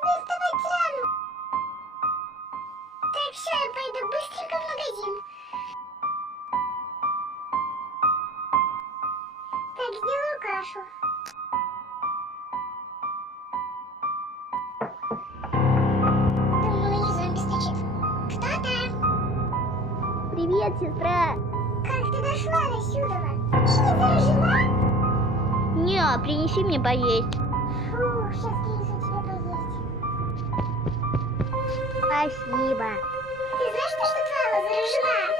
тебе вставать рано. Так, все, я пойду быстренько в магазин. Так, сделаю кашу. Думаю, не зомби стучит. Кто там? Привет, сестра. Как ты дошла до сюда? Ты не заражена? Не, принеси мне поесть. Фух, сейчас принесу тебе поесть. Спасибо. Ты знаешь, что твоя заражена?